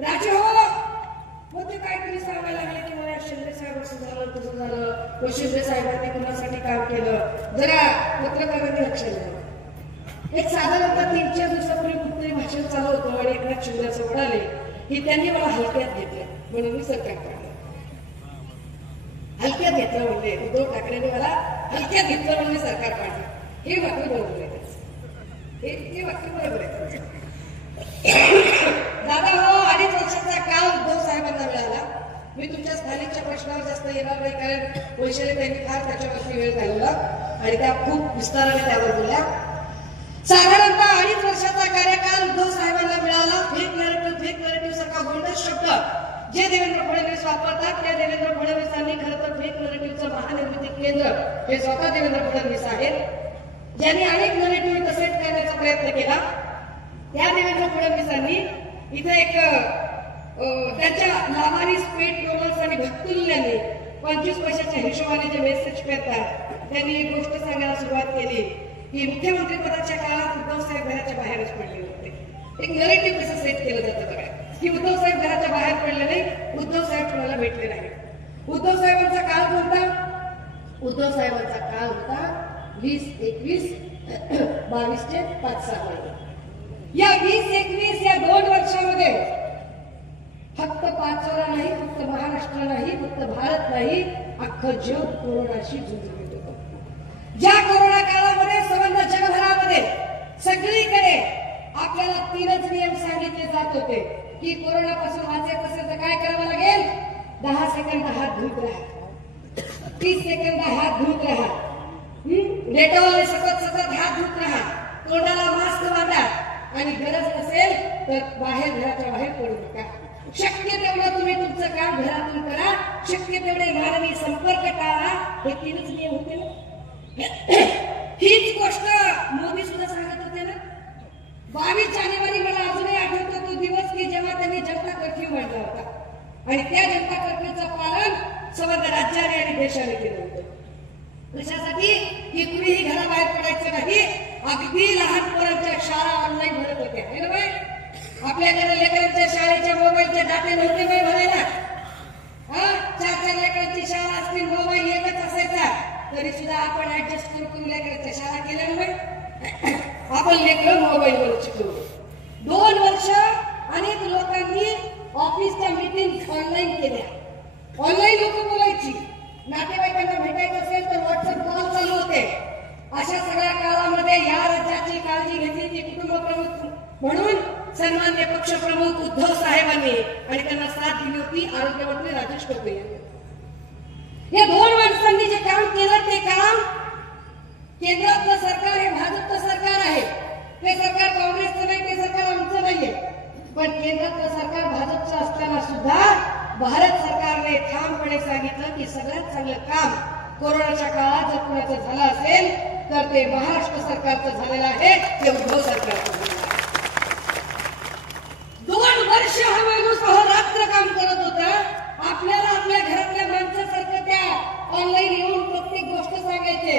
राजे हो मग ते काहीतरी सांगायला लागले की मला शिंदे साहेब असं झालं तसं झालं, शिंदे साहेबांनी कुणासाठी काम केलं. जरा पत्रकारांनी लक्ष द्यावं. एक साधारणतः 3-4 दिवसापूर्वी कुठतरी भाषण चालू होतं आणि एकनाथ शिंदे असं म्हणाले की त्यांनी मला हलक्यात घेतलं म्हणून मी सरकार काढलं. हलक्यात घेतलं म्हणजे उद्धव ठाकरेंनी मला हलक्यात घेतलं म्हणून मी सरकार काढलं. हे वाक्य बरोबर आहे. हे वाक्य बरोबर आहे. दादा हो 2.5 वर्षाचा काळ उद्धव साहेबांना मिळाला. मी तुमच्या स्थानिकच्या प्रश्नावर जास्त येणार नाही कारण वैशाली त्यांनी फार त्याच्यावरती वेळ घालवला आणि त्या खूप विस्ताराने त्यावर बोलल्या. साधारणतः 2.5 वर्षाचा कार्यकाल उद्धव साहेबांना मिळाला. फेक नरेटिव्ह सारखा गोंडस शब्द जे देवेंद्र फडणवीस वापरतात त्या देवेंद्र फडणवीसांनी खरं तर फेक नरेटिव्हचं महानिर्मिती केंद्र हे स्वतः देवेंद्र फडणवीस आहेत, ज्यांनी अनेक नरेटिव्ह इथं सेट करण्याचा प्रयत्न केला. त्या देवेंद्र फडणवीसांनी इथे एक त्यांच्या लावारिस पेट रोमन्स आणि भक्तुल्यांनी 25 पैशाच्या हिशोबाने जे मेसेज करतात त्यांनी एक गोष्ट सांगायला सुरुवात केली की मुख्यमंत्री पदाच्या काळात उद्धव साहेब घराच्या बाहेरच पडले होते. एक नरेटिव्ह कसं सेट केलं जातं बघा की उद्धव साहेब घराच्या बाहेर पडले नाही, उद्धव साहेब कोणाला भेटले नाही. उद्धव साहेबांचा काळ कोणता? उद्धव साहेबांचा काळ होता 20-21, 22 ते 5-6 महिने. या 20-21 या 2 वर्षामध्ये फक्त 5 नाही, फक्त महाराष्ट्र नाही, फक्त भारत नाही, अख्खं जग कोरोनाशी झुंजत होतं. ज्या कोरोना काळामध्ये संबंध जगभरामध्ये सगळीकडे आपल्याला 3च नियम सांगितले जात होते की कोरोनापासून वाचायचं असेल तर काय करावं लागेल? 10 सेकंद हात धुत राहा, 30 सेकंद हात धुत राहा, डेटॉलने सतत हात धुत राहा, तोंडाला मास्क बांधा आणि गरज नसेल तर घराच्या बाहेर पडू नका. शक्य तेवढं तुम्ही तुमचं काम घरातून करा, शक्य तेवढे मानवी संपर्क टाळा. हे 3च नियम होते ना. हीच गोष्ट मोदी सुद्धा सांगत होते ना. 22 जानेवारी मला अजूनही आठवतो तो दिवस की जेव्हा त्यांनी जनता कर्फ्यू मांडला होता आणि त्या जनता कर्फ्यूचं पालन संबंध राज्याने आणि देशाने केलं होतं. कशासाठी? की कुणीही घराबाहेर पडायचं नाही. अगदी लहान पोरांच्या शाळा ऑनलाईन भरत होत्या हे ना. आपल्याकडे लेकरांच्या शाळेच्या मोबाईलचे डाटे नव्हते बाई भरायला. 4 लेकरांची शाळा असतील, मोबाईल एकच असायचा तरी सुद्धा आपण ऍडजस्ट करून लेकरांच्या शाळा केल्या ना. आपण लेकरं मोबाईलवर शिकलो. 2 वर्ष अनेक लोकांनी ऑफिसच्या मीटिंग ऑनलाईन केल्या. ऑनलाईन लोक बोलायची. नातेवाईकांना भेटायचं असेल तर व्हॉट्सअप कॉल चालू होते. अशा सगळ्या काळामध्ये या राज्याची काळजी घेतली ती कुटुंब प्रमुख म्हणून सन्मान्य पक्षप्रमुख उद्धव साहेबांनी आणि त्यांना साथ दिली होती आरोग्यमंत्री राजेश टोपे यांनी. या 2 माणसांनी जे काम केलं ते काम केंद्रातलं सरकार हे भाजपचं सरकार आहे. ते सरकार काँग्रेसचं नाही, ते सरकार आमचं नाहीये. पण केंद्रातलं सरकार भाजपचं असताना सुद्धा भारत सरकारने ठामपणे सांगितलं की सगळ्यात चांगलं काम कोरोनाच्या काळात जर कुणाचं झालं असेल तर ते महाराष्ट्र सरकारचं झालेलं आहे, ते उद्धव सरकारचं झालेलं आहे. 2 वर्ष हा माणूस अहोरात्र काम करत होता. आपल्याला आपल्या घरातल्या माणसासारखं त्या ऑनलाईन येऊन प्रत्येक गोष्ट सांगायचे.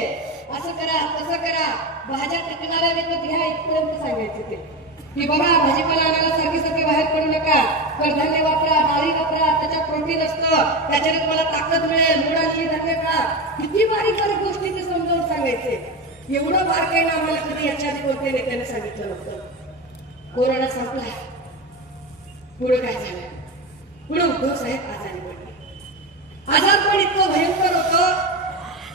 असं करा, तसं करा, भाज्या टिकणाऱ्या विकत घ्या इथपर्यंत सांगायचे ते की बाबा भाजीपाला आणायला सारखी बाहेर पडू नका, कडधान्य वापरा, डाळी वापरा, त्याच्यात प्रोटीन असतं, त्याच्याने तुम्हाला ताकद मिळेल, मूळ आलेली धान्य खा. किती बारीक गोष्टी ते समजावून सांगायचे. एवढं बारकाईनं आम्हाला कधी याच्या आधी कोणत्या नेत्याने सांगितलं नव्हतं. कोरोना संपला, पुढे काय झालं? पुढे उद्धव साहेब आजारी पडले. आजारपण इतकं भयंकर होतं,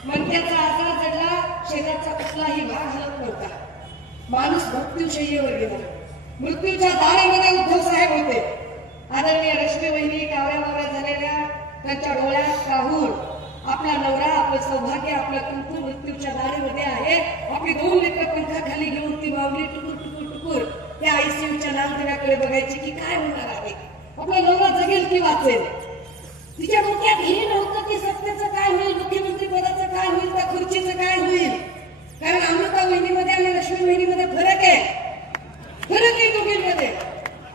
मणक्याचा आजार जडला, शरीराचा कुठलाही भाग हलत नव्हता. माणूस मृत्यूशय्येवर गेला. मृत्यूच्या दारीमध्ये उद्धव साहेब होते. आदरणीय रश्मी वहिनी कावऱ्या झालेल्या त्यांच्या डोळ्यात राहून आपला नवरा, आपलं सौभाग्य, आपलं कुंकू मृत्यूच्या दारीमध्ये आहे. आपली 2 लेकरं पंखाखाली घेऊन ती माऊली टुकूर त्या आयसीयूच्या नागरिकाकडे बघायची की काय होणार आहे, आपला नवरा जगेल की वाचेल. तिच्या डोक्यात हे नव्हतं की सत्तेचं काय होईल, मुख्यमंत्री पदाचं काय होईल, त्या खुर्चीचं काय होईल. कारण अमृता वहिनीमध्ये आणि रश्मी वहिनीमध्ये फरक आहे दोघींमध्ये.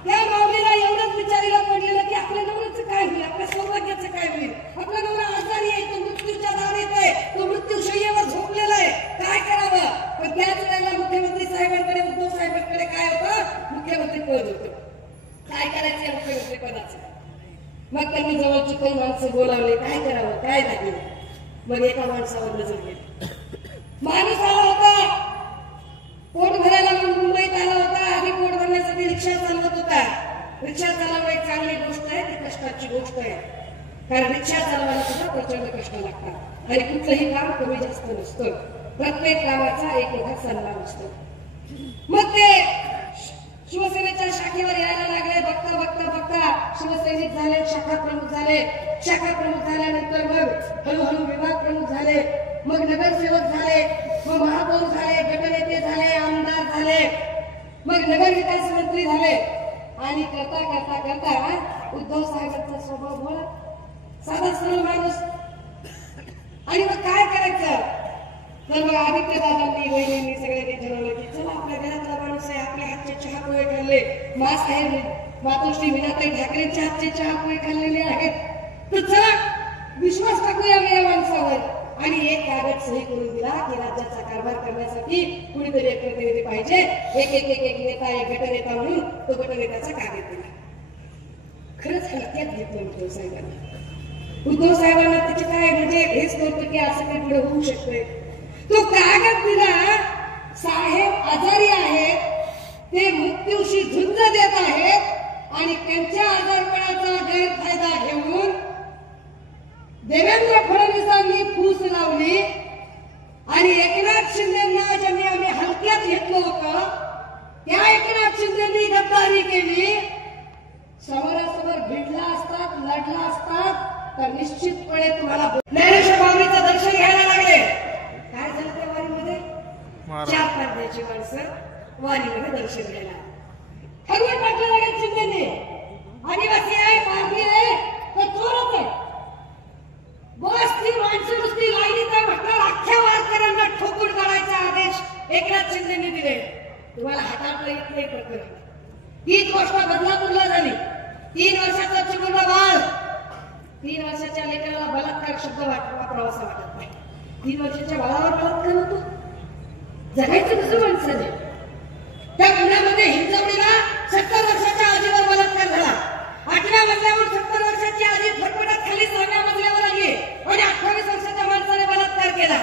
त्या माऊलीला एवढंच विचारायला पडलेलं की आपल्या नवऱ्याचं काय होईल, आपल्या सौभाग्याचं काय होईल. आपला नवरा आजारी आहे, तो मृत्यूच्या दारीत आहे, तो मृत्यूशय्येवर झोपलेला आहे, काय करावं. पण त्याच वेळेला मुख्यमंत्री साहेबांकडे, उद्धव साहेबांकडे काय होतं? मुख्यमंत्री पद होतं. काय करायचं या मुख्यमंत्रीपदाचं. मग त्यांनी जवळची काही माणसं बोलावले, काय करावं काय नाही. मग एका माणसावर नजर गेली. माणूस आला होता, पोट भरायला मुंबईत आला होता. आधी पोट भरण्यासाठी रिक्षा चालवत होता. रिक्षा चालवणं एक चांगली गोष्ट आहे, ती कष्टाची गोष्ट आहे. कारण रिक्षा चालवायला सुद्धा प्रचंड कष्ट लागतात आणि कुठलंही काम कमी जास्त नसतं. प्रत्येक कामाचा एक मोठा सन्मान असतो. मग ते शिवसेनेच्या शाखेवर यायला लागले. बघता बघता बघता शिवसैनिक झाले, शाखा प्रमुख झाले. शाखा प्रमुख झाल्यानंतर मग हळूहळू विभाग प्रमुख झाले, मग नगरसेवक झाले, मग महापौर झाले, गटनेते झाले, आमदार झाले, मग नगर विकास मंत्री झाले. आणि करता करता करता उद्धव साहेबांचा स्वभाव बोला, साधा सरळ माणूस. आणि मग काय करायचं तर मग आदित्य दादांनी वहिनींनी सगळ्यांनी ठरवलं की चला आपल्या घरातला माणूस आहे, आपल्या हातचे चहा पोहे खाल्ले, मासाहेब मातोश्री मीनाताई ठाकरेंच्या हातचे चहा पोहे खाल्लेले आहेत, तर चला विश्वास टाकूया या माणसावर. आणि एक कागद सही करून दिला की राज्याचा कारभार करण्यासाठी कुणीतरी एक प्रतिनिधी पाहिजे. एक एक एक एक नेता, एक गटनेता म्हणून तो गटनेत्याचा कागद दिला. खरंच हलक्यात घेतलं उद्धव साहेबांना. उद्धव साहेबांना त्याची काय म्हणजे हेच कळतं की असं काही पुढे होऊ शकतंय. तो कागद दिला. साहेब आजारी आहेत, ते मृत्यूशी झुंज देत आहेत आणि त्यांच्या आजारपणाचा गैरफायदा घेऊन देवेंद्र फडणवीसांनी फूस लावली आणि एकनाथ शिंदेंना ज्यांनी आम्ही हलक्यात घेतलं होतं त्या एकनाथ शिंदेंनी गद्दारी केली. समोरासमोर भिडला असतात, लढला असतात तर निश्चितपणे तुम्हाला ज्ञानेश्वर माऊलीचं दर्शन घ्यायला लागले. काय झालं त्या वारीमध्ये? 4 पांढऱ्याची माणसं वारीमध्ये दर्शन घ्यायला ठरवून टाकलं लगेच शिंदेने. आदिवासी आहे, पारधी आहे तर चोरच आहे. बस ती माणसं नुसती लाईनीत आहे म्हटलं अख्ख्या वारकऱ्यांना ठोकून काढायचे आदेश एकनाथ शिंदेने दिले. तुम्हाला हाताळता येत नाही प्रकरण. हीच गोष्ट बदलापूरला झाली. 3 वर्षाचा चिमुरडा बाळ, 3 वर्षाच्या लेकराला बलात्कार शब्द वापरावासा वाटत नाही. 3 वर्षाच्या बाळावर बलात्कार होतो. जगायचं कसं माणसाने? त्या पुण्यामध्ये हिंजवडीला 70 वर्षाच्या आजीवर बलात्कार झाला. 8व्या मजल्यावर 70 वर्षाची आजी फटफटत खाली 6व्या मजल्यावर आली आणि 28 वर्षाच्या माणसाने बलात्कार केला.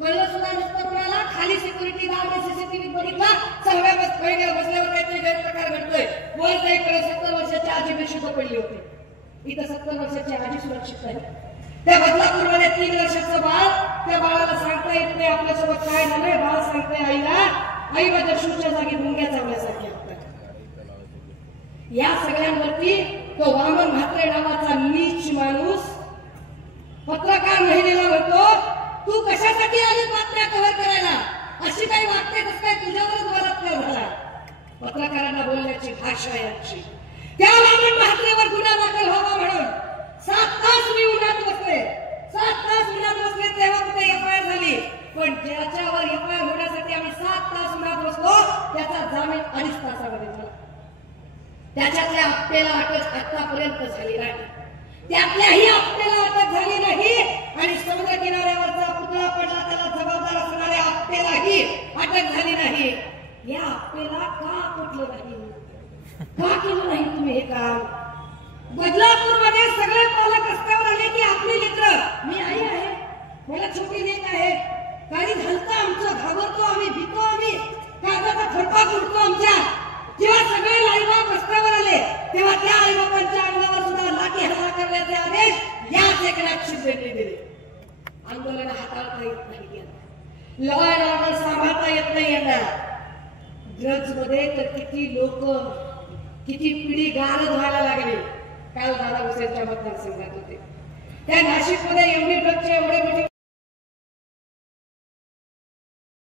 कळलं सुद्धा नसतं कुणाला. खाली सिक्युरिटी गार्डने सीसीटीव्ही बघितला, 6व्या मजल्यावर काहीतरी गैरप्रकार घडतोय. वर जाईकडे 70 वर्षाची आजी बेशुद्ध पडली होती. इथं 70 वर्षाची आजी सुरक्षित आहे. त्या बदलापूरमध्ये 3 वर्षाचं बाळ, त्या बाळाला सांगता येत नाही आपल्यासोबत काय झालंय. बाळ सांगतंय आईला, आई माझ्या शूच्या जागी मुंग्या चावल्यासारख्या. या सगळ्यांवरती तो वामन म्हात्रे नावाचा नीच माणूस पत्रकार महिलेला म्हणतो तू कशासाठी आली बातम्या कव्हर करायला? अशी काही वाटते कसं काय तुझ्यावरच बलात्कार झाला. पत्रकारांना बोलण्याची भाषा यांची. त्या वामन म्हात्रेवर गुन्हा दाखल व्हावा म्हणून 7 तास मी उन्हात बसले. 7 तास उन्हात बसले तेव्हा कुठे एफआयआर झाली. पण ज्याच्यावर एफआयआर होण्यासाठी आम्ही 7 तास उन्हात बसलो त्याचा जामीन 2.5 तासामध्ये झाला. त्याच्यातल्या हप्त्याला अटक आतापर्यंत झाली नाही. त्यातल्याही हप्त्याला अटक झाली नाही आणि समुद्र किनाऱ्यावरचा पुतळा पडला त्याला जबाबदार असणाऱ्या हप्त्यालाही अटक झाली नाही. या हप्त्याला का कुठलं नाही? का केलं नाही तुम्ही हे काम? बदलापूरमध्ये सगळे पालक रस्त्यावर आले की आपली लेकरं, मी आई आहे, मला छोटी लेक आहे, काही घालतं आमचं, घाबरतो आम्ही, भीतो आम्ही, कागदाचा खडपा फुटतो आमच्या. जेव्हा सगळे आईबाप रस्त्यावर आले तेव्हा त्या आईबापांच्या अंगावर सुद्धा लाठी हल्ला करण्याचे आदेश याच एकनाथ शिंदेने दिले. आंदोलन हाताळता येत नाही, लॉ अँड ऑर्डर सांभाळता येत नाही यांना. ड्रग्ज मध्ये तर किती लोक, किती पिढी गारद व्हायला लागले. काल दादा हुसेनच्या मतदारसंघात होते. त्या नाशिकमध्ये एवढी ड्रग्जचे एवढे मोठे